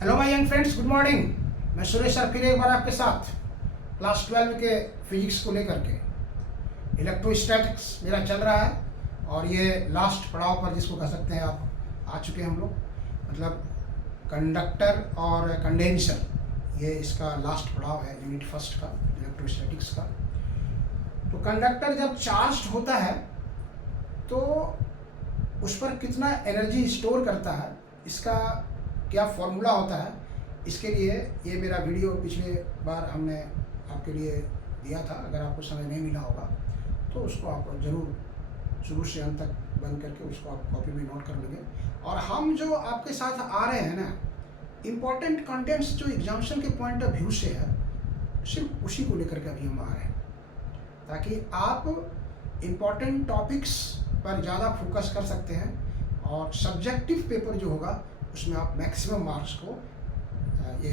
Hello my young friends, good morning. मैं Suresh sir फिर एक बार आपके साथ क्लास 12 के फिजिक्स को लेकर के इलेक्ट्रोस्टैटिक्स मेरा चल रहा है और ये लास्ट पड़ाव पर जिसको कह सकते हैं आप आ चुके हैं हम लोग। मतलब कंडक्टर और कंडेंसर, ये इसका लास्ट पड़ाव है यूनिट फर्स्ट का इलेक्ट्रोस्टैटिक्स का। तो कंडक्टर जब चार्ज्ड होता है तो उस पर कितना एनर्जी स्टोर करता है, इसका क्या फॉर्मूला होता है, इसके लिए ये मेरा वीडियो पिछले बार हमने आपके लिए दिया था। अगर आपको समय नहीं मिला होगा तो उसको आप ज़रूर शुरू से अंत तक बंद करके उसको आप कॉपी में नोट कर लेंगे। और हम जो आपके साथ आ रहे हैं ना, इम्पॉर्टेंट कंटेंट्स जो एग्जामिनेशन के पॉइंट ऑफ व्यू से है, सिर्फ उसी को लेकर के अभी हम आ रहे हैं, ताकि आप इम्पॉर्टेंट टॉपिक्स पर ज़्यादा फोकस कर सकते हैं और सब्जेक्टिव पेपर जो होगा उसमें आप मैक्सिमम मार्क्स को ये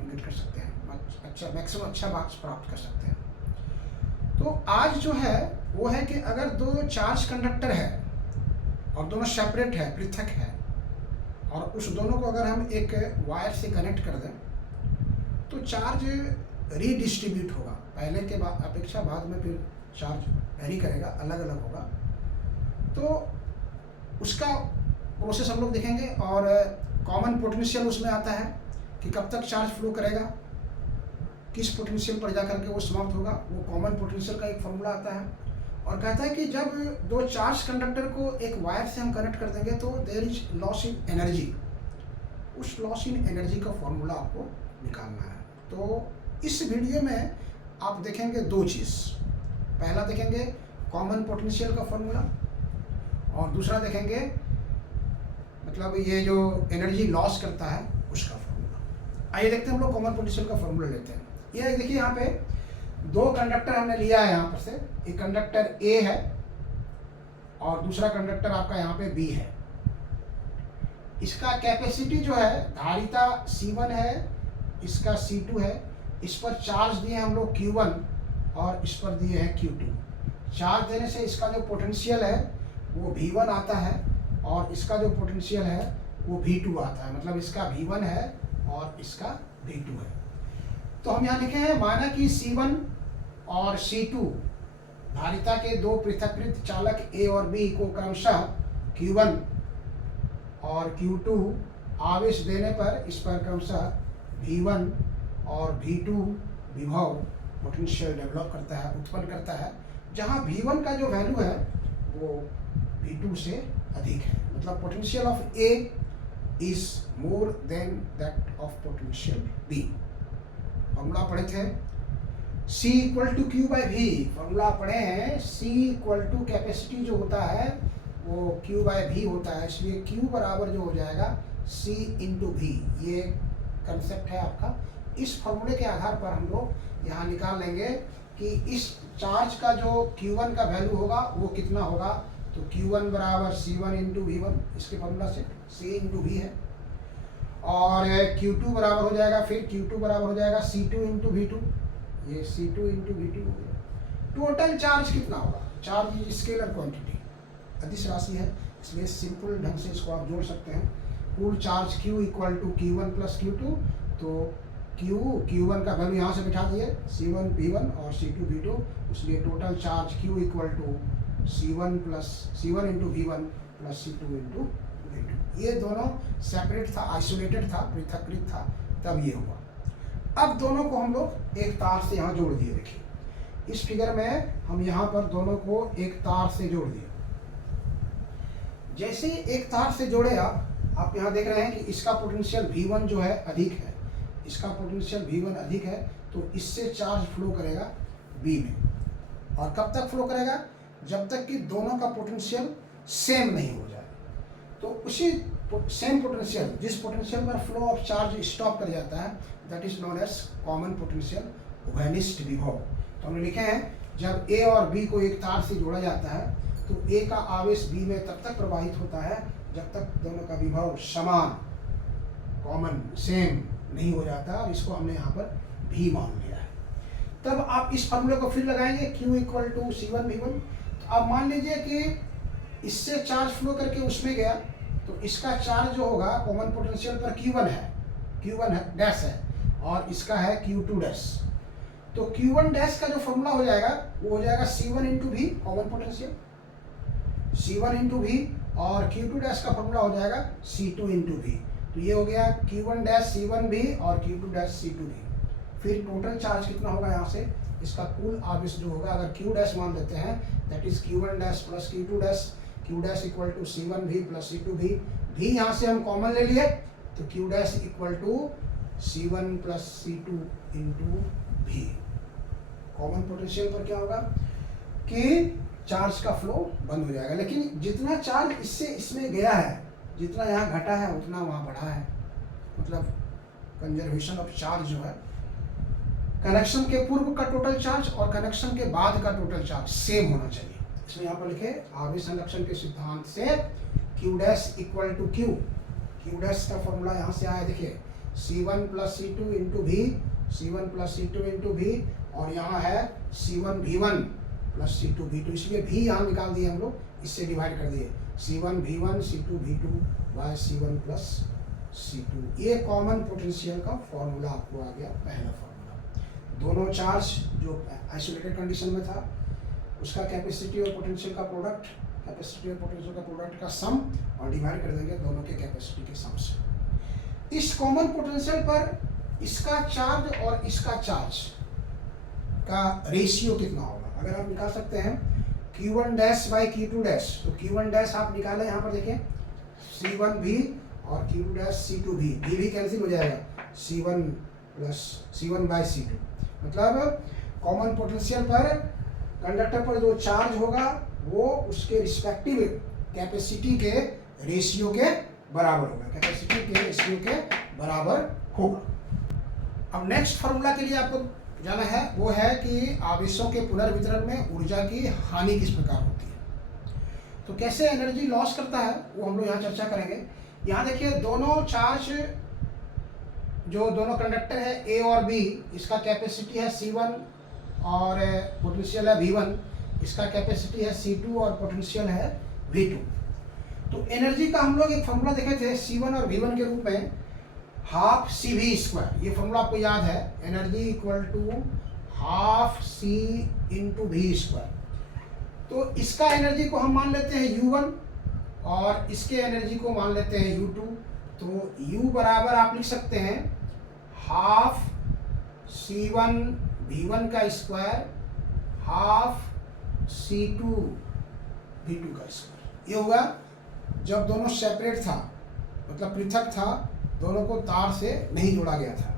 गेट कर सकते हैं, अच्छा मैक्सिमम अच्छा मार्क्स प्राप्त कर सकते हैं। तो आज जो है वो है कि अगर दो चार्ज कंडक्टर है और दोनों सेपरेट है, पृथक है, और उस दोनों को अगर हम एक वायर से कनेक्ट कर दें तो चार्ज रीडिस्ट्रीब्यूट होगा। पहले के अपेक्षा बाद में फिर चार्ज वेरी करेगा, अलग अलग होगा। तो उसका प्रोसेस हम लोग देखेंगे और कॉमन पोटेंशियल उसमें आता है कि कब तक चार्ज फ्लो करेगा, किस पोटेंशियल पर जाकर के वो समाप्त होगा, वो कॉमन पोटेंशियल का एक फॉर्मूला आता है। और कहता है कि जब दो चार्ज कंडक्टर को एक वायर से हम कनेक्ट कर देंगे तो there is loss in energy. उस लॉस इन एनर्जी का फॉर्मूला आपको निकालना है। तो इस वीडियो में आप देखेंगे दो चीज़। पहला देखेंगे कॉमन पोटेंशियल का फॉर्मूला और दूसरा देखेंगे मतलब ये जो एनर्जी लॉस करता है उसका फॉर्मूला। आइए देखते हैं हम लोग कॉमन पोटेंशियल का फॉर्मूला लेते हैं। ये देखिए यहाँ पे दो कंडक्टर हमने लिया है। यहाँ पर से एक कंडक्टर ए है और दूसरा कंडक्टर आपका यहाँ पे बी है। इसका कैपेसिटी जो है, धारिता C1 है, इसका C2 है। इस पर चार्ज दिए हम लोग Q1 और इस पर दिए हैं Q2। चार्ज देने से इसका जो पोटेंशियल है वो V1 आता है और इसका जो पोटेंशियल है वो V2 आता है। मतलब इसका V1 है और इसका V2 है। तो हम यहाँ लिखे हैं, माना कि C1 और C2 धारिता के दो पृथक्कृत चालक A और B को क्रमशः Q1 और Q2 आवेश देने पर इस पर क्रमशः V1 और V2 विभव पोटेंशियल डेवलप करता है, उत्पन्न करता है, जहाँ V1 का जो वैल्यू है वो V2 से अधिक है। मतलब potential of A is more than that of potential B। Formula पढ़े थे C equal to Q by V। Formula पढ़े हैं C इक्वल टू कैपेसिटी जो होता है वो Q बाई V होता है, इसलिए Q बराबर जो हो जाएगा C इंटू V। ये कंसेप्ट है आपका। इस फॉर्मूले के आधार पर हम लोग यहाँ निकाल लेंगे कि इस चार्ज का जो Q1 का वैल्यू होगा वो कितना होगा। तो Q1 बराबर C1 इंटू V1, इसके फॉर्मूला से C इंटू V है। और Q2 बराबर हो जाएगा, फिर Q2 बराबर हो जाएगा C2 इंटू V2। ये C2 इंटू V2 हो गया। टोटल चार्ज कितना होगा? चार्ज इज स्केलर क्वांटिटी, अदिश राशि है, इसलिए सिंपल ढंग से इसको आप जोड़ सकते हैं। कुल charge Q equal to Q1 plus Q2। तो Q1 का वैल्यू यहाँ से बिठा दिए, C1 P1 और C2 V2, इसलिए total charge Q equal to C1 into V1 plus C2 into V2। ये दोनों सेपरेट था, आइसोलेटेड था, पृथक्कृत था, तब ये हुआ। अब दोनों को हम लोग एक तार से यहाँ जोड़ दिए। देखिए इस फिगर में हम यहाँ पर दोनों को एक तार से जोड़ दिए। जैसे एक तार से जोड़े आप यहाँ देख रहे हैं कि इसका पोटेंशियल V1 जो है अधिक है, इसका पोटेंशियल V1 अधिक है, तो इससे चार्ज फ्लो करेगा B में। और कब तक फ्लो करेगा? जब तक कि दोनों का पोटेंशियल सेम नहीं हो जाए। तो उसी सेम पोटेंशियल, जिस पोटेंशियल पर फ्लो ऑफ चार्ज स्टॉप कर जाता है, that is known as common potential, उभयनिष्ठ विभव। तो हमने लिखे हैं जब A और B को एक तार से जोड़ा जाता है तो A का आवेश B में तब तक प्रवाहित होता है जब तक दोनों का विभव समान, कॉमन, सेम नहीं हो जाता। और इसको हमने यहाँ पर V मान लिया है। तब आप इस फॉर्मूले को फिर लगाएंगे, Q equal to C1 V1। तो अब मान लीजिए कि इससे चार्ज फ्लो करके उसमें गया तो इसका चार्ज जो होगा कॉमन पोटेंशियल पर Q1 है, Q1 है डैश है, और इसका है Q2 डैश। तो Q1 डैश का जो फॉर्मूला हो जाएगा वो हो जाएगा C1 इंटू भी कॉमन पोटेंशियल, C1 इंटू भी, और Q2 डैश का फॉर्मूला हो जाएगा C2 इंटू भी। तो ये हो गया Q1 डैश C1 भी और Q2 डैश C2 भी। फिर टोटल चार्ज कितना होगा यहाँ से, इसका कुल आवेश जो होगा, अगर Q डैश मान लेते हैं, that is Q1 dash plus Q2 dash, Q dash equal to C1 भी प्लस C2 भी यहाँ से हम कॉमन ले लिए, तो Q dash equal to C1 plus C2 into भी। कॉमन पोटेंशियल पर क्या होगा कि चार्ज का फ्लो बंद हो जाएगा, लेकिन जितना चार्ज इससे इसमें गया है, जितना यहाँ घटा है उतना वहाँ बढ़ा है, मतलब कंजर्वेशन ऑफ चार्ज जो है, कनेक्शन के पूर्व का टोटल चार्ज और कनेक्शन के बाद का टोटल चार्ज सेम होना चाहिए। इसमें यहाँ पर लिखे आवेश संरक्षण के सिद्धांत से Q dash equal to Q dash का फॉर्मूला यहाँ से आया, देखिए C1 प्लस C2 इंटू भी, C1 प्लस C2 इंटू भी, और यहाँ है C1 V1 plus C2 V2, इसलिए भी यहाँ निकाल दिए हम लोग, इससे डिवाइड कर दिए C1 V1 C2 V2 bye C1 plus C2। ये कॉमन पोटेंशियल का फॉर्मूला आपको आ गया, पहला फॉर्मूला। दोनों चार्ज जो आइसोलेटेड कंडीशन में था उसका कैपेसिटी और पोटेंशियल का प्रोडक्ट, कैपेसिटी और पोटेंशियल का प्रोडक्ट का सम, और डिवाइड कर देंगे दोनों के कैपेसिटी के सम से। इस कॉमन पोटेंशियल पर इसका चार्ज और इसका चार्ज का रेशियो कितना होगा, अगर आप निकाल सकते हैं Q1 dash by Q2 dash, तो Q1 डैश आप निकालें, यहाँ पर देखें C1 भी और Q2 डैश C2 भी कैंसिल हो जाएगा, C1 plus C1 by C2, मतलब कॉमन पोटेंशियल पर कंडक्टर पर जो चार्ज होगा वो उसके रिस्पेक्टिव कैपेसिटी के रेशियो के बराबर होगा, कैपेसिटी के रेशियो के बराबर होगा। अब नेक्स्ट फार्मूला के लिए आपको जाना है, वो है कि आवेशों के पुनर्वितरण में ऊर्जा की हानि किस प्रकार होती है। तो कैसे एनर्जी लॉस करता है वो हम लोग यहाँ चर्चा करेंगे। यहाँ देखिए दोनों चार्ज, जो दोनों कंडक्टर है A और B, इसका कैपेसिटी है C1 और पोटेंशियल है V1, इसका कैपेसिटी है C2 और पोटेंशियल है V2। तो एनर्जी का हम लोग एक फॉर्मूला देखे थे C1 और V1 के रूप में, हाफ CV स्क्वायर, ये फॉर्मूला आपको याद है, energy equal to half C into V square. तो इसका एनर्जी को हम मान लेते हैं U1 और इसके एनर्जी को मान लेते हैं U2। तो U बराबर आप लिख सकते हैं हाफ C1 V1 का स्क्वायर हाफ C2 V2 का स्क्वायर। ये होगा जब दोनों सेपरेट था, मतलब पृथक था, दोनों को तार से नहीं जोड़ा गया था।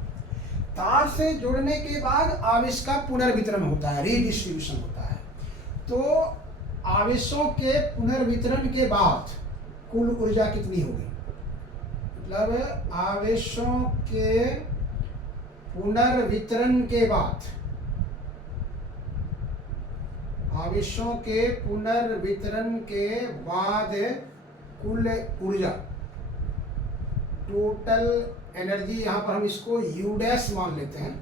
तार से जोड़ने के बाद आवेश का पुनर्वितरण होता है, रीडिस्ट्रीब्यूशन होता है। तो आवेशों के पुनर्वितरण के बाद कुल ऊर्जा कितनी होगी, मतलब आवेशों के पुनर्वितरण के बाद, आवेशों के पुनर्वितरण के बाद कुल ऊर्जा, टोटल एनर्जी, यहाँ पर हम इसको U डैश मान लेते हैं,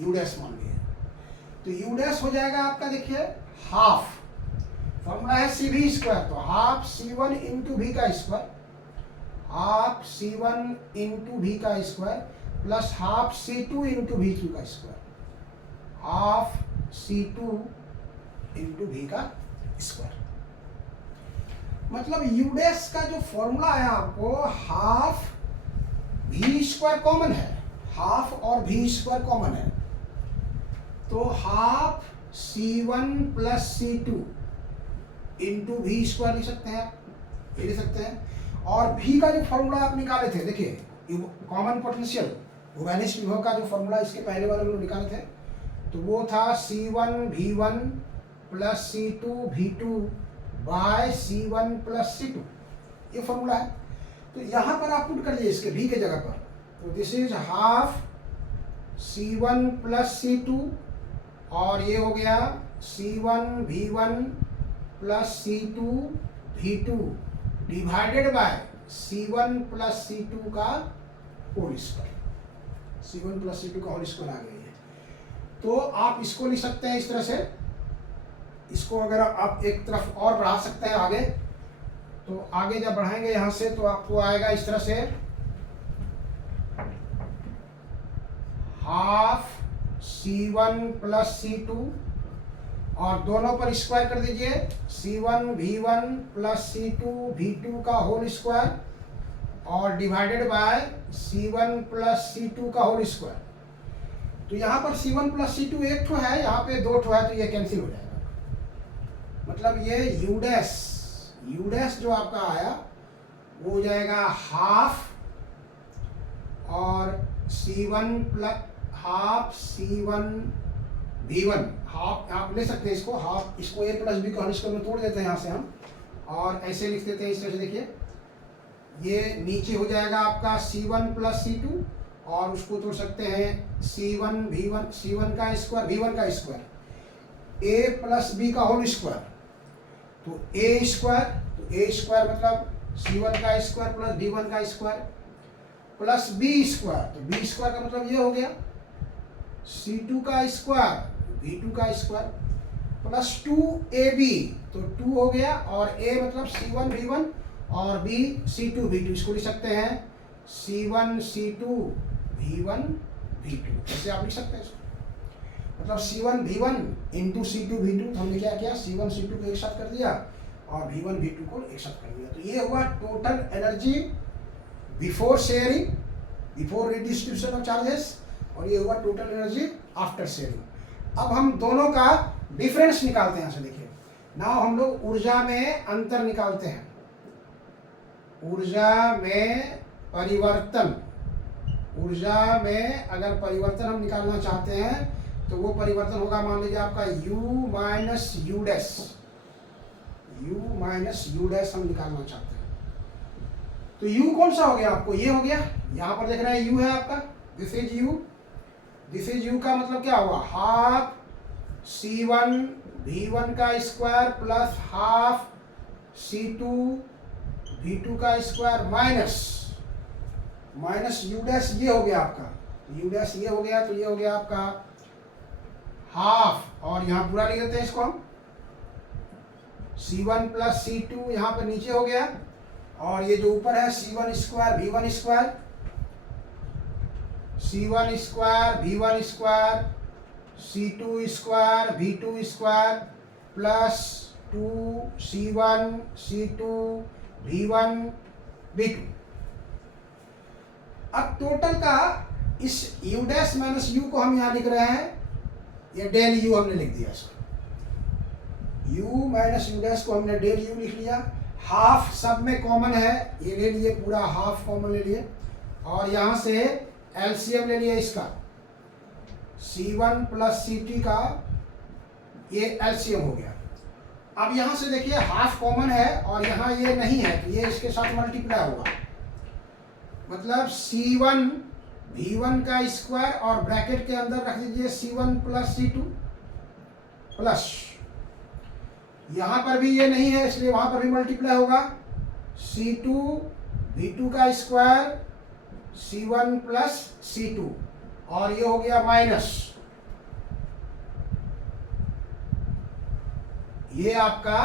U डैश मान लिए, तो U डैश हो जाएगा आपका, देखिए हाफ, फॉर्मूला है CV स्क्वायर, तो हाफ C1 इंटू V का square, half C1 into V का square plus half C2 into V2 का square, half C2 into V का स्क्वायर। मतलब U डैश का जो फॉर्मूला है आपको, हाफ V स्क्वायर कॉमन है, हाफ और V स्क्वायर कॉमन है, तो half C1 plus C2 into V square लिख सकते हैं आप, ये लिख सकते हैं। और V का जो फॉर्मूला आप निकाले थे, देखिए कॉमन पोटेंशियल वैनिश विभव का जो फॉर्मूला इसके पहले वाले लोग निकाले थे, तो वो था C1 V1 plus C2 V2 bye C1 plus C2, ये फॉर्मूला है। तो यहाँ पर आप पुट कर लिए इसके V के जगह पर, तो this is half C1 plus C2 और ये हो गया C1 V1 plus C2 V2 divided by C1 plus C2 का whole square, C1 plus C2 का होल स्क्वायर आ गई है। तो आप इसको लिख सकते हैं इस तरह से, इसको अगर आप एक तरफ और बढ़ा सकते हैं आगे, तो आगे जब बढ़ाएंगे यहाँ से तो आपको आएगा इस तरह से, हाफ C1 प्लस C2, और दोनों पर स्क्वायर कर दीजिए, C1 V1 plus C2 V2 का होल स्क्वायर, और divided by C1 plus C2 का होल स्क्वायर। तो यहाँ पर C1 प्लस C2 एक ठो है, यहाँ पे दो ठो है, तो ये कैंसिल हो जाएगा। मतलब ये यू डैश जो आपका आया वो हो जाएगा हाफ, और C1 plus half C1 V1, half आप ले सकते हैं इसको, हाफ इसको a प्लस बी को होल स्क्वायर में तोड़ देते हैं यहाँ से हम, और ऐसे लिख देते हैं इस तरह से। देखिए ये नीचे हो जाएगा आपका C1 प्लस C2, और उसको तोड़ सकते हैं C1 V1, C1 का स्क्वायर V1 का स्क्वायर, a प्लस बी का होल स्क्वायर, तो a स्क्वायर, तो a स्क्वायर मतलब C1 का स्क्वायर प्लस V1 का स्क्वायर प्लस b स्क्वायर, तो b स्क्वायर का मतलब ये हो गया C2 का स्क्वायर V2 का स्क्वायर प्लस 2ab, तो 2 हो गया, और a मतलब C1 V1 और b C2 V2, इसको लिख सकते हैं C1 C2 V1 V2, ऐसे आप लिख सकते हैं इसको। मतलब C1 V1 into C2 V2, तो हमने क्या किया, C1 C2 को एक साथ कर दिया और V1 V2 को एक साथ कर दिया। तो ये हुआ total energy before sharing, before redistribution of charges, और ये हुआ टोटल एनर्जी आफ्टर शेयरिंग। अब हम दोनों का डिफरेंस निकालते हैं। यहाँ से देखिए, नाउ हम लोग ऊर्जा में अंतर निकालते हैं, ऊर्जा में परिवर्तन। ऊर्जा में अगर परिवर्तन हम निकालना चाहते हैं तो वो परिवर्तन होगा, मान लीजिए आपका U minus you dash, U minus you dash हम निकालना चाहते हैं। तो U कौन सा हो गया आपको, ये हो गया, यहाँ पर देख रहे हैं U है आपका, this is U, this is U का मतलब क्या हुआ, हाफ C1 V1 का square plus half C2 V2 का स्क्वायर माइनस यू डैश, ये हो गया आपका, यू डैश ये हो गया, तो ये हो गया आपका हाफ, और यहाँ पूरा लिख देते हैं इसको हम, C1 प्लस C2 यहाँ पर नीचे हो गया, और ये जो ऊपर है C1 square V1 square, C1 square V1 square C2 square V2 square plus 2C1 C2 V1 V2। अब टोटल का इस U डैश माइनस U को हम यहाँ लिख रहे हैं, ये डेल U हमने लिख दिया इसको, U माइनस यू डैश को हमने डेल U लिख लिया। हाफ सब में कॉमन है, ये ले लिए, पूरा हाफ कॉमन ले लिए, और यहाँ से एलसीएम ले लिया इसका, C1 प्लस C2 का ये एलसीएम हो गया। अब यहाँ से देखिए हाफ कॉमन है और यहाँ ये नहीं है, तो ये इसके साथ मल्टीप्लाई होगा, मतलब C1 V1 का स्क्वायर, और ब्रैकेट के अंदर रख दीजिए C1 प्लस C2 प्लस, यहाँ पर भी ये नहीं है इसलिए वहाँ पर भी मल्टीप्लाई होगा, C2 V2 का स्क्वायर C1 प्लस C2, और ये हो गया माइनस, ये आपका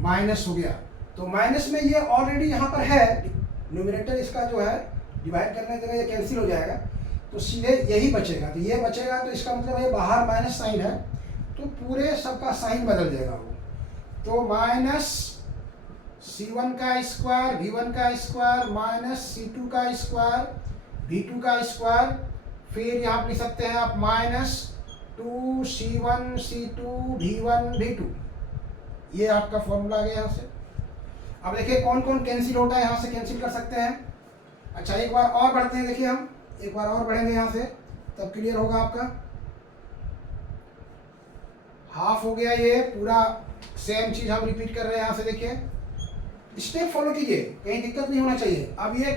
माइनस हो गया। तो माइनस में ये ऑलरेडी यहाँ पर है, न्यूमरेटर इसका जो है डिवाइड करने की जगह ये कैंसिल हो जाएगा, तो सीधे यही बचेगा, तो ये बचेगा, तो इसका मतलब ये बाहर माइनस साइन है, तो पूरे सबका साइन बदल जाएगा वो, तो माइनस C1 का स्क्वायर V1 का स्क्वायर माइनस C2 का स्क्वायर V2 का स्क्वायर, फिर यहाँ पर लिख सकते हैं आप minus 2C1 C2 V1 V2, ये आपका फॉर्मूला आ गया यहाँ से। अब देखिए कौन कौन कैंसिल होता है, यहाँ से कैंसिल कर सकते हैं। अच्छा एक बार और बढ़ते हैं, देखिए हम एक बार और बढ़ेंगे यहाँ से, तब क्लियर होगा आपका। हाफ हो गया, ये पूरा सेम चीज हम रिपीट कर रहे हैं यहाँ से, देखिए स्टेप फॉलो कीजिए, कहीं दिक्कत नहीं होना चाहिए। अब ये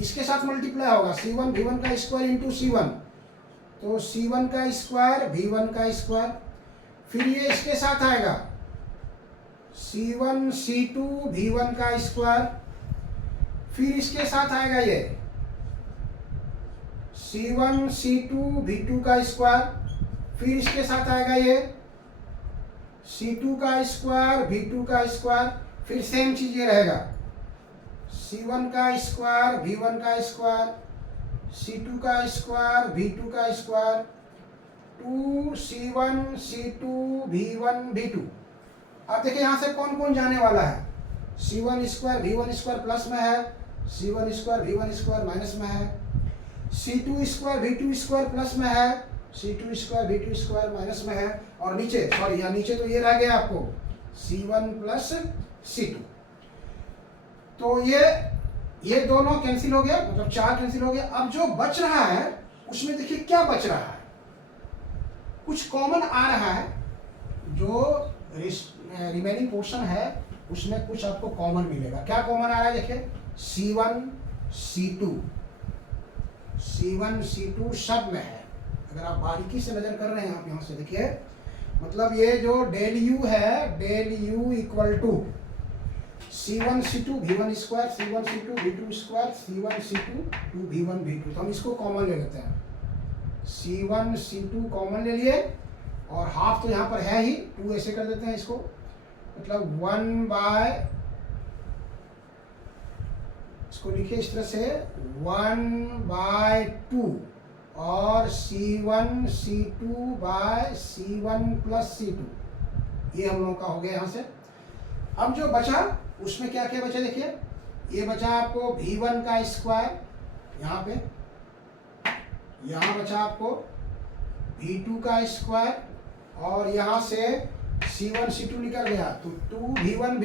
इसके साथ मल्टीप्लाई होगा, C1 V1 का स्क्वायर इंटू C1, तो C1 का स्क्वायर V1 का स्क्वायर, फिर ये इसके साथ आएगा C1 C2 V1 का स्क्वायर, फिर इसके साथ आएगा ये C1 C2 V2 का स्क्वायर, फिर इसके साथ आएगा ये C2 का स्क्वायर V2 का स्क्वायर, फिर सेम चीज ये रहेगा C1 का स्क्वायर V1 का स्क्वायर, C2 का स्क्वायर V2 का square, 2C1 C2 V1 V2। अब देखिए यहाँ से कौन कौन जाने वाला है। C1 square V1 square plus में है, C1 square V1 square minus में है, C2 square V2 square plus में है, C2 square V2 square minus में है, और नीचे सॉरी यहाँ नीचे तो ये रह गया आपको C1 प्लस C2। तो ये दोनों कैंसिल हो गया, मतलब 4 कैंसिल हो गया। अब जो बच रहा है उसमें देखिए क्या बच रहा है, कुछ कॉमन आ रहा है। जो रिमेनिंग पोर्शन है उसमें कुछ आपको कॉमन मिलेगा। क्या कॉमन आ रहा है देखिए, C1 C2 सब में है। अगर आप बारीकी से नजर कर रहे हैं, आप यहाँ से देखिए, मतलब ये जो डेल यू है, del U equal to C1 C2 V1 square, C1 C2 V2 square, C1 C2 2 V1 V2। तो हम इसको कॉमन ले लेते हैं, C1 C2 कॉमन ले लिए, और हाफ तो यहाँ पर है ही, 2 ऐसे कर देते हैं इसको, मतलब 1 इसको लिखिए इस तरह से 1/2, और C1 C2 bye C1 plus C2। ये हम लोगों का हो गया यहाँ से। अब जो बचा उसमें क्या क्या बचा देखिए, ये बचा आपको V1 का स्क्वायर यहाँ पे, यहाँ बचा आपको V2 का स्क्वायर, और यहाँ से C1 C2 निकल गया तो 2V1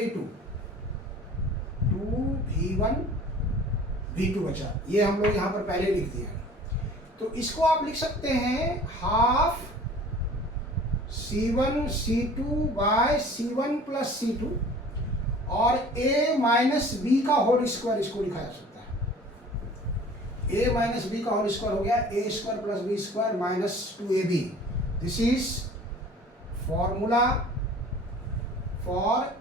V2 बचा। ये हम लोग यहाँ पर पहले लिख दिया। तो इसको आप लिख सकते हैं half C1 C2 bye C1 plus C2, और a माइनस बी का होल स्क्वायर इसको लिखा जा सकता है। a माइनस बी का होल स्क्वायर हो गया a square plus b square minus 2ab। This is formula for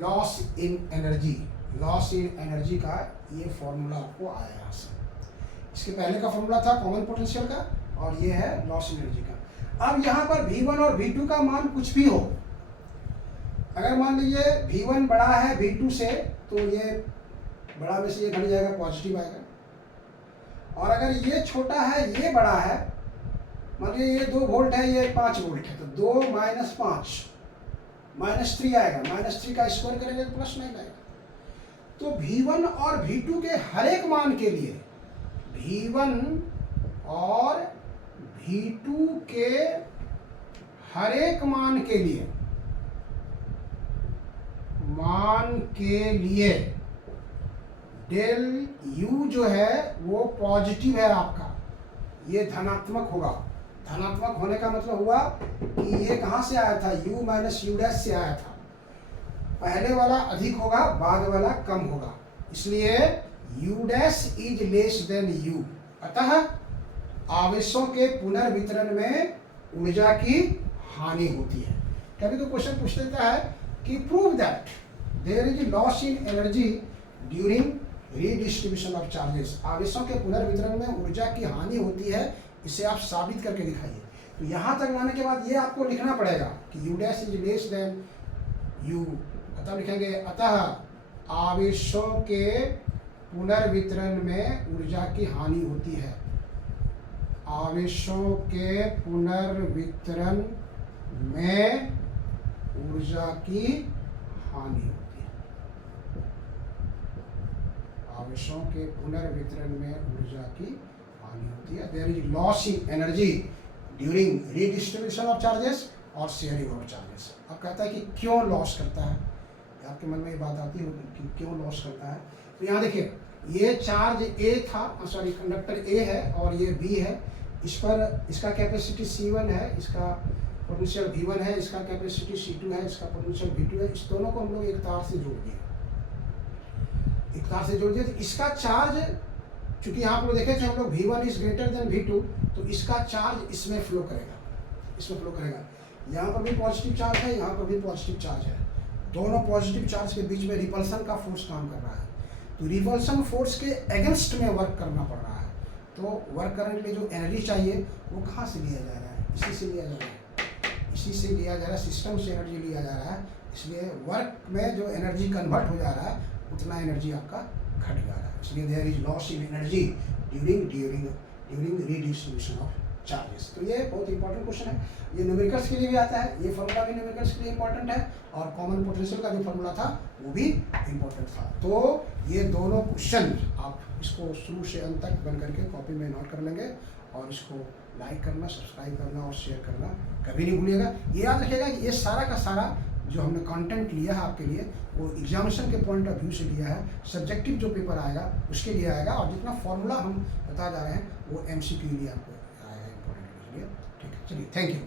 loss in energy. Loss in energy का ये फॉर्मूला आपको आया यहाँ से। इसके पहले का फॉर्मूला था कॉमन पोटेंशियल का, और ये है लॉस इन एनर्जी का। अब यहाँ पर V1 और V2 का मान कुछ भी हो, अगर मान लीजिए V1 बड़ा है V2 से, तो ये बड़ा में से ये घट जाएगा, पॉजिटिव आएगा। और अगर ये छोटा है ये बड़ा है, मान लीजिए ये 2 वोल्ट है ये 5 वोल्ट है, तो 2 माइनस 5 -3 आएगा। -3 का स्क्वायर करेंगे तो +9 आएगा। तो V1 और V2 के हर एक मान के लिए, V1 और V2 के हर एक मान के लिए डेल U जो है वो पॉजिटिव है आपका, ये धनात्मक होगा। धनात्मक होने का मतलब हुआ कि ये कहाँ से आया था, U माइनस U डैश से आया था। पहले वाला अधिक होगा, बाद वाला कम होगा, इसलिए U dash is less than U। अतः आवेशों के पुनर्वितरण में ऊर्जा की हानि होती है। कभी तो क्वेश्चन पूछ देता है कि prove that there is loss in energy during redistribution of charges. आवेशों के पुनर्वितरण में ऊर्जा की हानि होती है, इसे आप साबित करके दिखाइए। तो यहाँ तक लाने के बाद ये आपको लिखना पड़ेगा कि U dash is less than U। अतः लिखेंगे अतः आवेशों के पुनर्वितरण में ऊर्जा की हानि होती है। आवेशों के पुनर्वितरण में ऊर्जा की हानि होती है। आवेशों के पुनर्वितरण में ऊर्जा की हानि होती है। There is loss in energy during redistribution of charges और शेयरिंग ऑफ चार्जेस। अब कहता है कि क्यों लॉस करता है, आपके मन में ये बात आती होगी कि क्यों लॉस करता है। तो यहाँ देखिए ये चार्ज A था, सॉरी कंडक्टर A है और ये B है। इस पर इसका कैपेसिटी C1 है, इसका पोटेंशियल V1 है, इसका कैपेसिटी C2 है, इसका पोटेंशियल V2 है। इस दोनों को हम लोग एक तार से जोड़ दिए, एक तार से जोड़ दिए। तो इसका चार्ज, चूंकि यहाँ पर देखे थे हम लोग V1 is greater than V2, तो इसका चार्ज इसमें फ्लो करेगा, इसमें फ्लो करेगा। यहाँ पर भी पॉजिटिव चार्ज है, यहाँ पर भी पॉजिटिव चार्ज है। दोनों पॉजिटिव चार्ज के बीच में रिपल्सन का फोर्स काम कर रहा है। तो रिपल्सन फोर्स के अगेंस्ट में वर्क करना पड़ रहा है। तो वर्क करने के लिए जो एनर्जी चाहिए वो कहाँ से लिया जा रहा है, इसी से लिया जा रहा है, इसी से लिया जा रहा है, सिस्टम से एनर्जी लिया जा रहा है। इसलिए वर्क में जो एनर्जी कन्वर्ट हो जा रहा है उतना एनर्जी आपका घट जा रहा है, इसलिए there is loss in energy during redistribution of charges. तो ये बहुत इंपॉर्टेंट क्वेश्चन है, ये न्यूमेरिकल्स के लिए भी आता है, ये फॉर्मूला भी न्यूमेरिकल्स के लिए इंपॉर्टेंट है, और कॉमन पोटेंशियल का जो फॉर्मूला था वो भी इंपॉर्टेंट था। तो ये दोनों क्वेश्चन आप इसको शुरू से अंत तक बन करके कॉपी में नोट कर लेंगे, और इसको लाइक करना, सब्सक्राइब करना और शेयर करना कभी नहीं भूलिएगा। ये याद रखिएगा कि ये सारा का सारा जो हमने कंटेंट लिया है आपके लिए, वो एग्जामिनेशन के पॉइंट ऑफ व्यू से लिया है, सब्जेक्टिव जो पेपर आएगा उसके लिए आएगा, और जितना फॉर्मूला हम बता जा रहे हैं वो MCQ के लिए आपको आएगा, इंपॉर्टेंट के लिए। ठीक है, चलिए, थैंक यू।